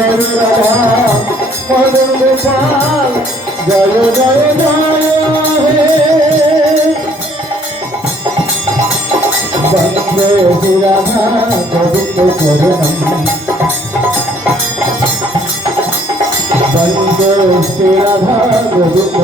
জয় Radha Madan Gopal জয় জয় জয় হে বন্দে Shri Radha Govinda চরণম বন্দে Shri Radha Govinda